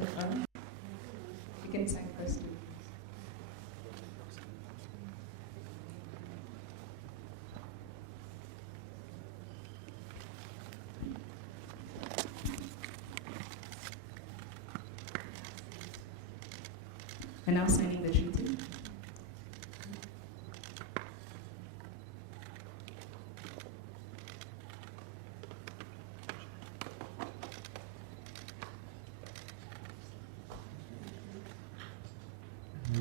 that are? You can sign first. And now signing the treaty.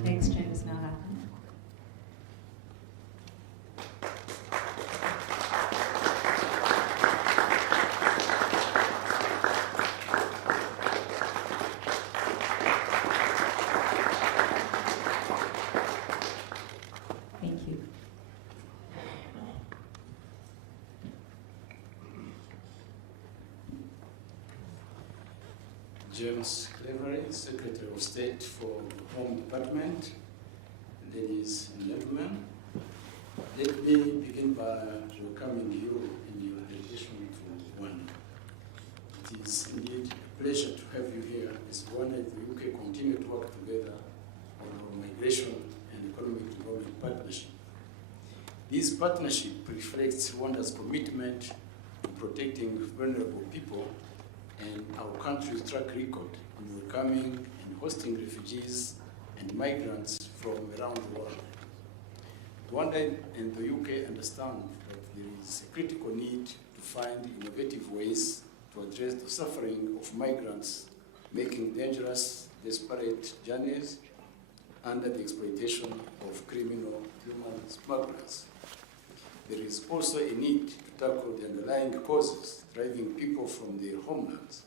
The exchange is now happening. Thank you. James Clevery, Secretary of State for Home Department, ladies and gentlemen. Let me begin by welcoming you in your delegation to Rwanda. It is indeed a pleasure to have you here as Rwanda and the UK continue to work together on our migration and economic development partnership. This partnership reflects Rwanda's commitment to protecting vulnerable people and our country's track record in welcoming and hosting refugees and migrants from around the world. Rwanda and the UK understand that there is a critical need to find innovative ways to address the suffering of migrants making dangerous, desperate journeys under the exploitation of criminal human smugglers. There is also a need to tackle the underlying causes driving people from their homelands.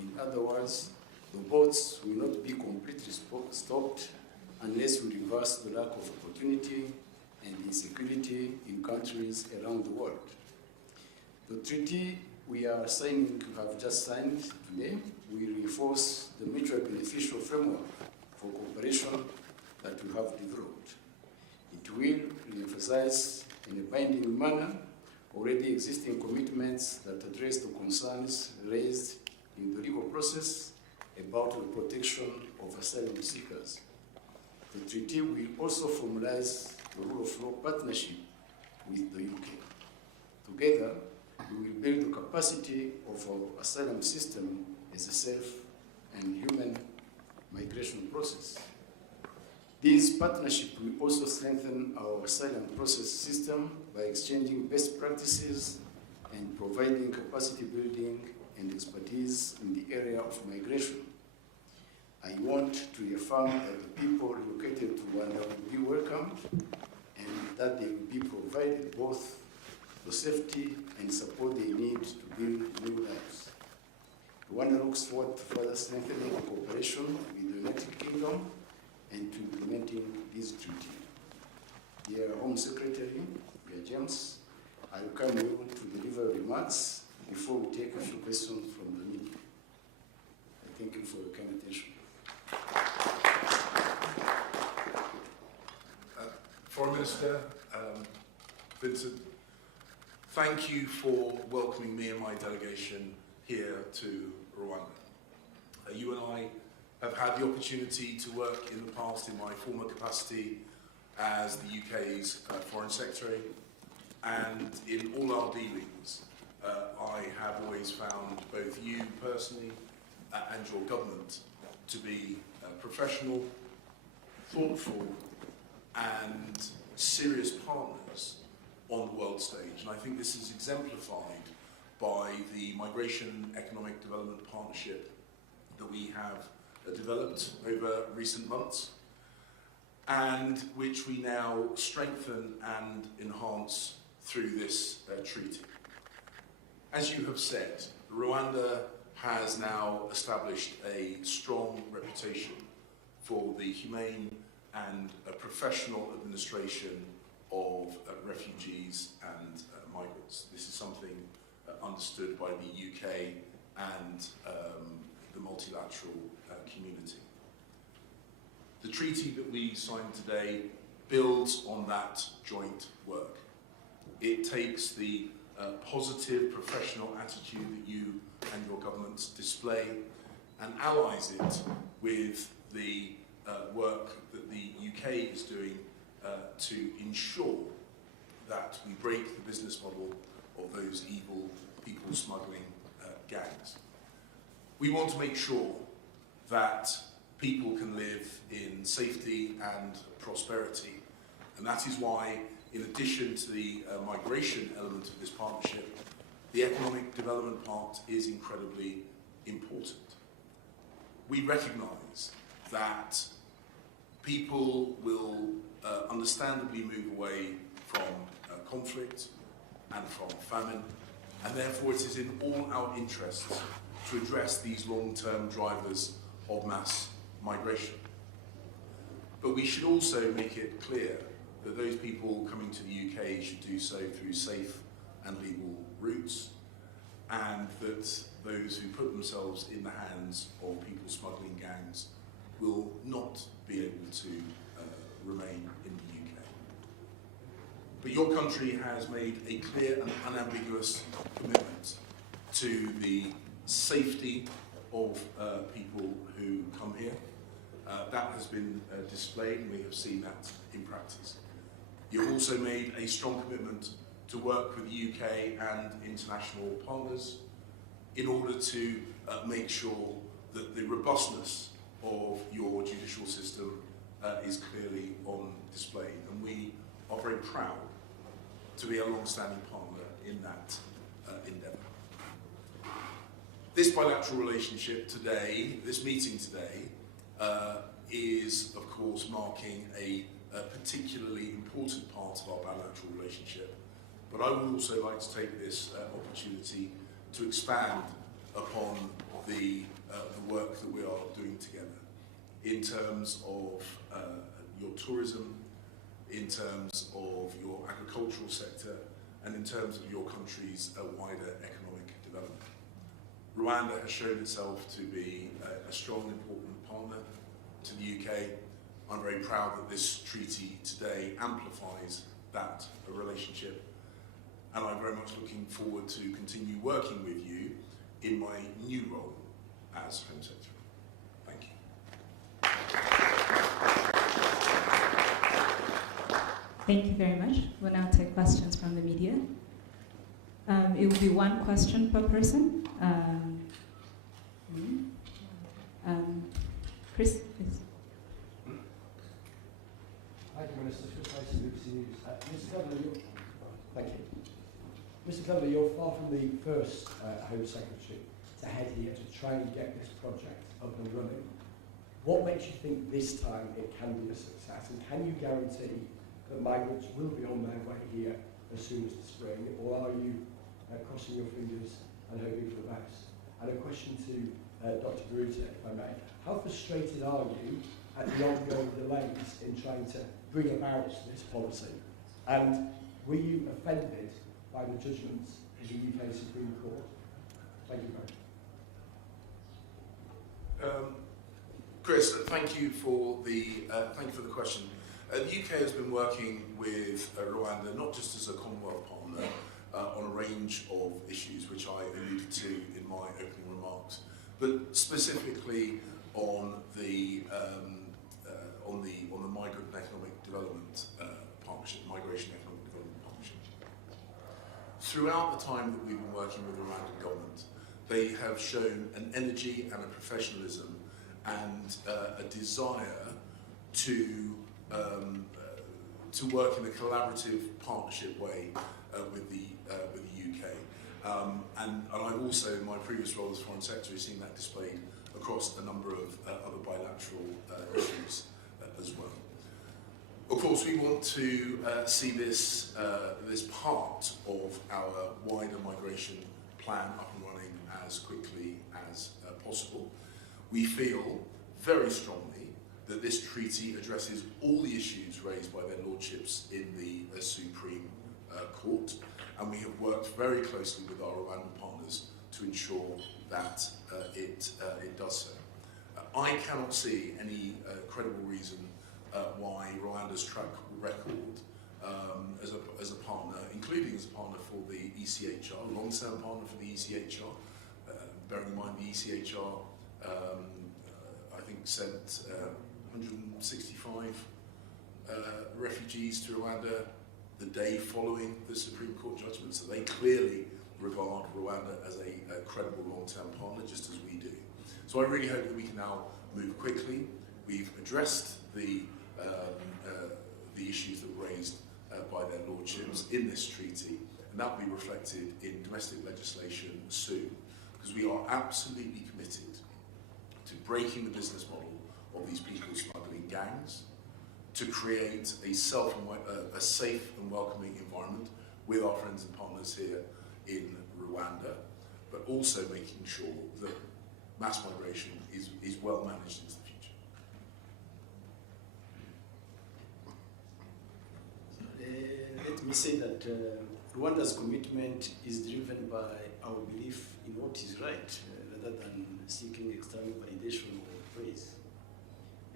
In other words, the boats will not be completely stopped unless we reverse the lack of opportunity and insecurity in countries around the world. The treaty we are signing, have just signed today, will reinforce the mutually beneficial framework for cooperation that we have developed. It will re-emphasize in a binding manner already existing commitments that address the concerns raised in the legal process about the protection of asylum seekers. The treaty will also formalize the rule of law partnership with the UK. Together, we will build the capacity of our asylum system as a safe and human migration process. This partnership will also strengthen our asylum process system by exchanging best practices and providing capacity building and expertise in the area of migration. I want to reaffirm that the people relocated to Rwanda will be welcomed and that they will be provided both the safety and support they need to build new lives. Rwanda looks forward to further strengthening cooperation with the United Kingdom and to implementing this treaty. Dear Home Secretary, dear James, I welcome you to deliver remarks before we take a few questions from the media. I thank you for your kind attention. Foreign Minister Vincent, thank you for welcoming me and my delegation here to Rwanda. You and I have had the opportunity to work in the past in my former capacity as the UK's Foreign Secretary, and in all our dealings, I have always found both you personally and your government to be professional, thoughtful, and serious partners on the world stage. And I think this is exemplified by the Migration Economic Development Partnership that we have developed over recent months, and which we now strengthen and enhance through this treaty. As you have said, Rwanda has now established a strong reputation for the humane and professional administration of refugees and migrants. This is something understood by the UK and the multilateral community. The treaty that we signed today builds on that joint work. It takes the positive professional attitude that you and your governments display and allies it with the work that the UK is doing to ensure that we break the business model of those evil people smuggling gangs. We want to make sure that people can live in safety and prosperity, and that is why, in addition to the migration element of this partnership, the economic development part is incredibly important. We recognise that people will understandably move away from conflict and from famine, and therefore it is in all our interests to address these long-term drivers of mass migration. But we should also make it clear that those people coming to the UK should do so through safe and legal routes, and that those who put themselves in the hands of people smuggling gangs will not be able to remain in the UK. But your country has made a clear and unambiguous commitment to the safety of people who come here. That has been displayed, and we have seen that in practice. You've also made a strong commitment to work with the UK and international partners in order to make sure that the robustness of your judicial system is clearly on display. And we are very proud to be a long-standing partner in that endeavour. This bilateral relationship today, this meeting today, is of course marking a particularly important part of our bilateral relationship. But I would also like to take this opportunity to expand upon the work that we are doing together in terms of your tourism, in terms of your agricultural sector, and in terms of your country's wider economic development. Rwanda has shown itself to be a strong, important partner to the UK. I'm very proud that this treaty today amplifies that relationship, and I'm very much looking forward to continue working with you in my new role as Home Secretary. Thank you. Thank you very much. We'll now take questions from the media. It will be one question per person. Chris, please. Thank you, Minister. Chris Mason, BBC News. Mr. Governor, thank you. Mr. Governor, you're far from the first Home Secretary to head here to try and get this project up and running. What makes you think this time it can be a success? And can you guarantee that migrants will be on their way here as soon as the spring? Or are you crossing your fingers and hoping for the best? And a question to Dr. Garuta, if I may. How frustrated are you at the ongoing delays in trying to bring about this policy? And were you offended by the judgments of the UK Supreme Court? Thank you very much. Chris, thank you for the question. The UK has been working with Rwanda not just as a Commonwealth partner on a range of issues, which I alluded to in my opening remarks, but specifically on the Migrant and Economic Development Partnership, Migration and Economic Development Partnership. Throughout the time that we've been working with the Rwandan government, they have shown an energy and a professionalism and a desire to work in a collaborative partnership way with the UK. And I've also, in my previous role as Foreign Secretary, seen that displayed across a number of other bilateral issues as well. Of course, we want to see this part of our wider migration plan up and running as quickly as possible. We feel very strongly that this treaty addresses all the issues raised by their lordships in the Supreme Court, and we have worked very closely with our Rwandan partners to ensure that it does so. I cannot see any credible reason why Rwanda's track record as a partner, including as a partner for the ECHR, long-term partner for the ECHR, bearing in mind the ECHR I think sent 165 refugees to Rwanda the day following the Supreme Court judgment. So they clearly regard Rwanda as a credible long-term partner, just as we do. So I really hope that we can now move quickly. We've addressed the issues that were raised by their lordships in this treaty, and that will be reflected in domestic legislation soon, because we are absolutely committed to breaking the business model of these people smuggling gangs, to create a safe and welcoming environment with our friends and partners here in Rwanda, but also making sure that mass migration is well managed into the future. Let me say that Rwanda's commitment is driven by our belief in what is right, rather than seeking external validation or praise.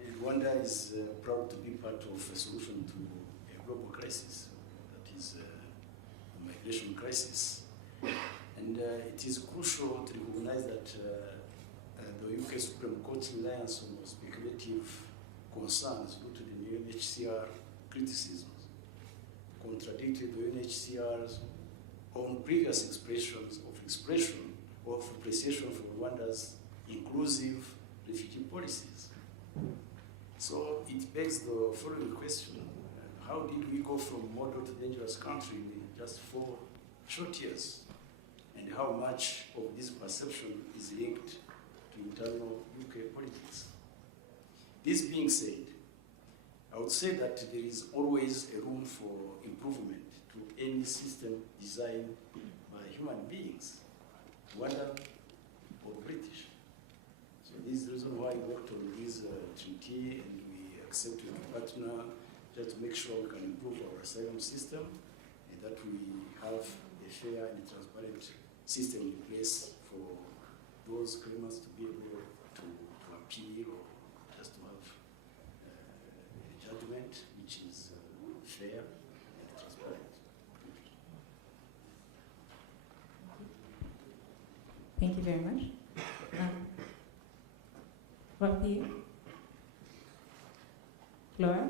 And Rwanda is proud to be part of a solution to a global crisis, that is the migration crisis. And it is crucial to recognize that the UK Supreme Court's reliance on speculative concerns rooted in UNHCR criticisms contradicted the UNHCR's own previous expression of appreciation for Rwanda's inclusive refugee policies. So it begs the following question: how did we go from model to dangerous country in just 4 short years? And how much of this perception is linked to internal UK politics? This being said, I would say that there is always a room for improvement to any system designed by human beings, Rwandan or British. So this is the reason why we worked on this treaty, and we accepted a partner just to make sure we can improve our asylum system and that we have a fair and transparent system in place for those claimants to be able to appeal or just to have a judgment which is fair and transparent. Thank you very much. What about you? Laura?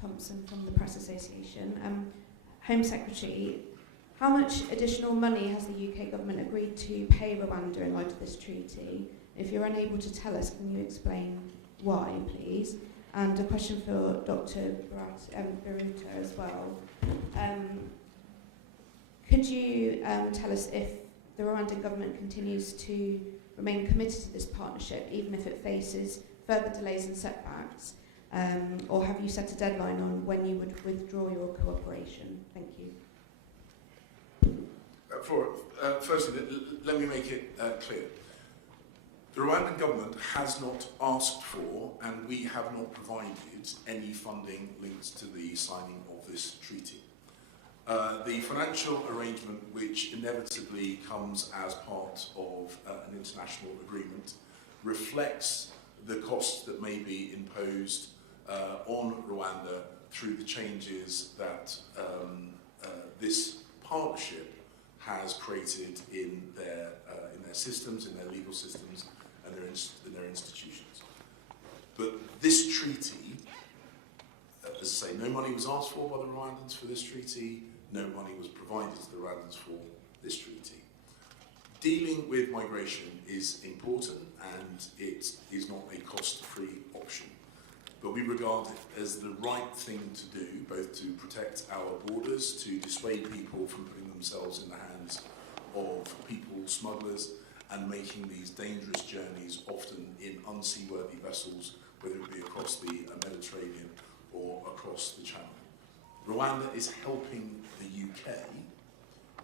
Thompson from the Press Association. Home Secretary, how much additional money has the UK government agreed to pay Rwanda in light of this treaty? If you're unable to tell us, can you explain why, please? And a question for Dr. Baruta as well. Could you tell us if the Rwandan government continues to remain committed to this partnership, even if it faces further delays and setbacks? Or have you set a deadline on when you would withdraw your cooperation? Thank you. Firstly, let me make it clear. The Rwandan government has not asked for, and we have not provided, any funding linked to the signing of this treaty. The financial arrangement, which inevitably comes as part of an international agreement, reflects the costs that may be imposed on Rwanda through the changes that this partnership has created in their systems, in their legal systems, and in their institutions. But this treaty, as I say, no money was asked for by the Rwandans for this treaty, no money was provided to the Rwandans for this treaty. Dealing with migration is important, and it is not a cost-free option. But we regard it as the right thing to do, both to protect our borders, to dissuade people from putting themselves in the hands of people smugglers and making these dangerous journeys, often in unseaworthy vessels, whether it be across the Mediterranean or across the Channel. Rwanda is helping the UK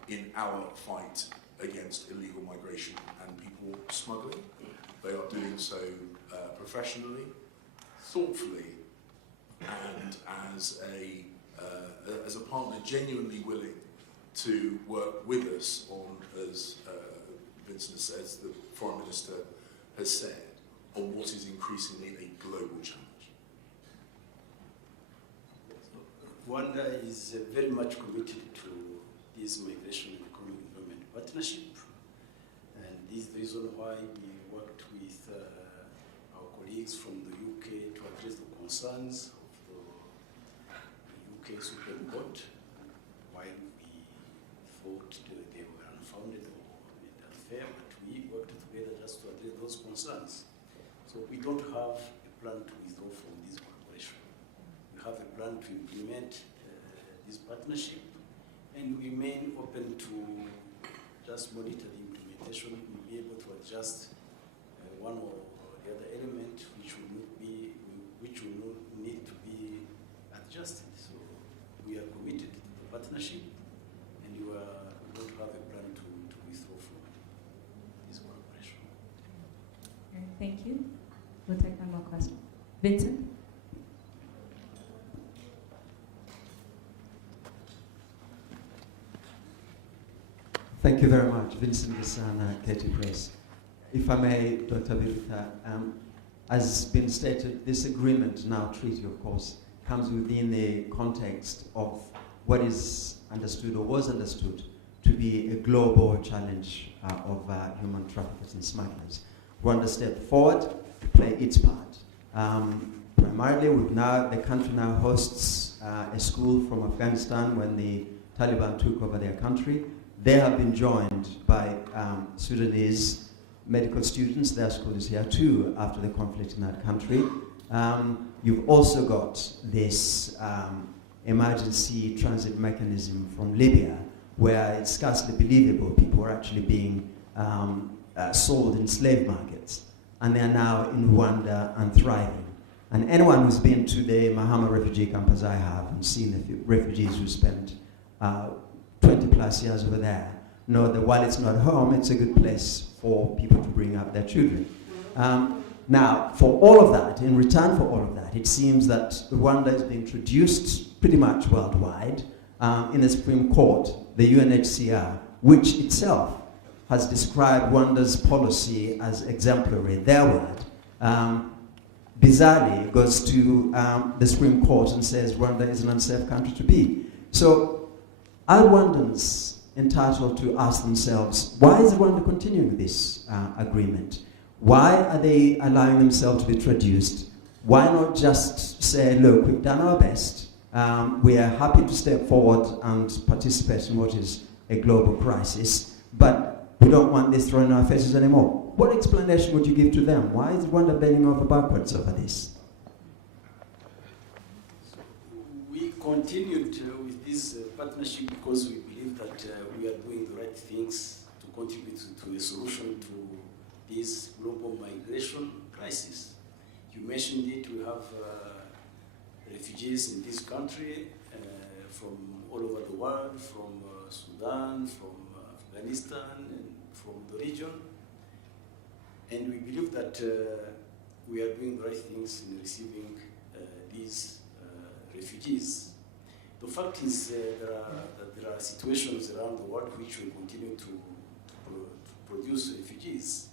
in our fight against illegal migration and people smuggling. They are doing so professionally, thoughtfully, and as a partner genuinely willing to work with us on, as Vincent says, the Foreign Minister has said, on what is increasingly a global challenge. Rwanda is very much committed to this migration and economic development partnership. And this is the reason why we worked with our colleagues from the UK to address the concerns of the UK Supreme Court, while we thought they were unfounded or unfair, but we worked together just to address those concerns. So we don't have a plan to withdraw from this collaboration. We have a plan to implement this partnership, and we remain open to just monitor the implementation. We'll be able to adjust one or the other element which will need to be adjusted. So we are committed to the partnership, and we don't have a plan to withdraw from this collaboration. Okay, thank you. We'll take one more question. Vincent? Thank you very much. Vincent Gisana, Katie Press. If I may, Dr. Vilita, as been stated, this agreement, now treaty of course, comes within the context of what is understood or was understood to be a global challenge of human traffickers and smugglers. Rwanda stepped forward to play its part. Primarily, the country now hosts a school from Afghanistan when the Taliban took over their country. They have been joined by Sudanese medical students. Their school is here too after the conflict in that country. You've also got this emergency transit mechanism from Libya, where it's scarcely believable people are actually being sold in slave markets. And they're now in Rwanda and thriving. And anyone who's been to the Mahama refugee camp, as I have, and seen the refugees who spent 20 plus years over there, know that while it's not home, it's a good place for people to bring up their children. Now, for all of that, in return for all of that, it seems that Rwanda is being introduced pretty much worldwide in the Supreme Court, the UNHCR, which itself has described Rwanda's policy as exemplary, their word. Bizarrely goes to the Supreme Court and says Rwanda is an unsafe country to be. So are Rwandans entitled to ask themselves, why is Rwanda continuing this agreement? Why are they allowing themselves to be traduced? Why not just say, look, we've done our best. We are happy to step forward and participate in what is a global crisis, but we don't want this thrown in our faces anymore. What explanation would you give to them? Why is Rwanda bending over backwards over this? We continued with this partnership because we believe that we are doing the right things to contribute to a solution to this global migration crisis. You mentioned it, we have refugees in this country from all over the world, from Sudan, from Afghanistan, and from the region. And we believe that we are doing the right things in receiving these refugees. The fact is that there are situations around the world which will continue to produce refugees.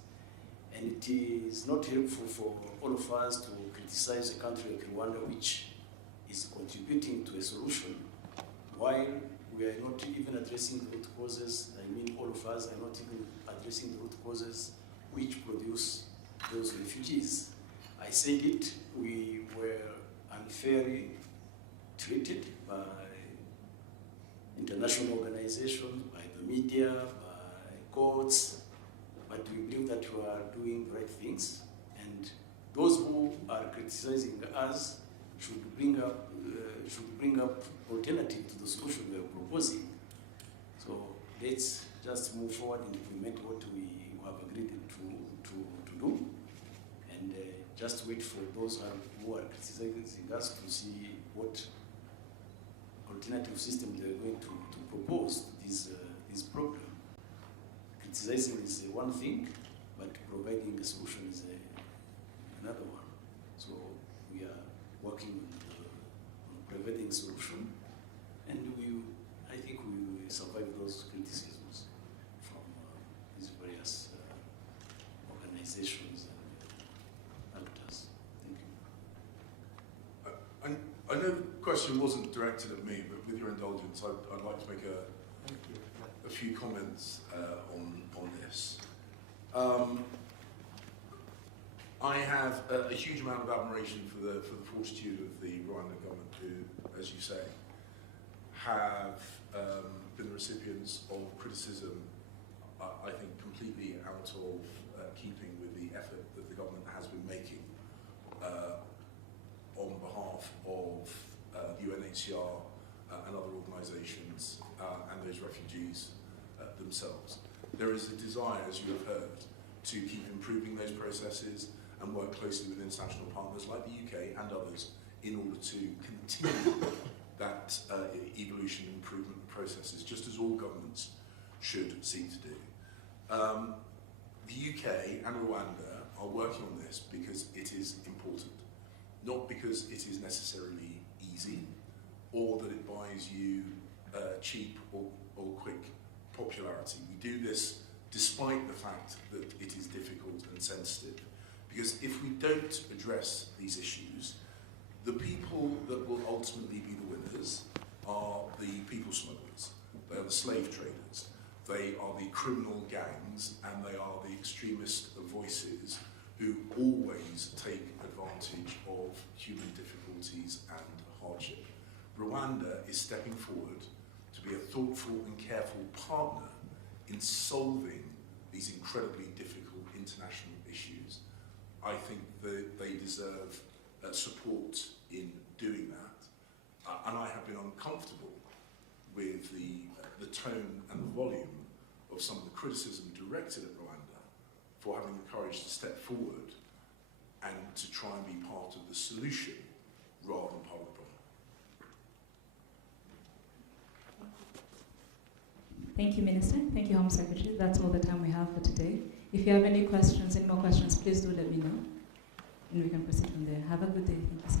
And it is not helpful for all of us to criticize a country like Rwanda, which is contributing to a solution, while we are not even addressing the root causes. I mean, all of us are not even addressing the root causes which produce those refugees. I said it, we were unfairly treated by international organizations, by the media, by courts, but we believe that we are doing the right things, and those who are criticizing us should bring up alternative to the solution we are proposing. So let's just move forward and implement what we have agreed to do, and just wait for those who are criticizing us to see what alternative system they are going to propose to this problem. Criticizing is one thing, but providing a solution is another one. So we are working on providing a solution, and I think we will survive those criticisms from these various organizations and actors. Thank you. I know the question wasn't directed at me, but with your indulgence, I'd like to make Thank you. a few comments on this. I have a huge amount of admiration for the fortitude of the Rwanda government, who, as you say, have been the recipients of criticism, I think, completely out of keeping with the effort that the government has been making on behalf of UNHCR and other organisations and those refugees themselves. There is a desire, as you have heard, to keep improving those processes and work closely with international partners like the UK and others in order to continue that evolution and improvement processes, just as all governments should seek to do. The UK and Rwanda are working on this because it is important, not because it is necessarily easy or that it buys you cheap or quick popularity. We do this despite the fact that it is difficult and sensitive, because if we don't address these issues, the people that will ultimately be the winners are the people smugglers, they are the slave traders, they are the criminal gangs, and they are the extremist voices who always take advantage of human difficulties and hardship. Rwanda is stepping forward to be a thoughtful and careful partner in solving these incredibly difficult international issues. I think that they deserve support in doing that, and I have been uncomfortable with the tone and the volume of some of the criticism directed at Rwanda for having the courage to step forward and to try and be part of the solution rather than part of the problem. Thank you, Minister. Thank you, Home Secretary. That's all the time we have for today. If you have any questions, please do let me know, and we can proceed from there. Have a good day. Thank you so much.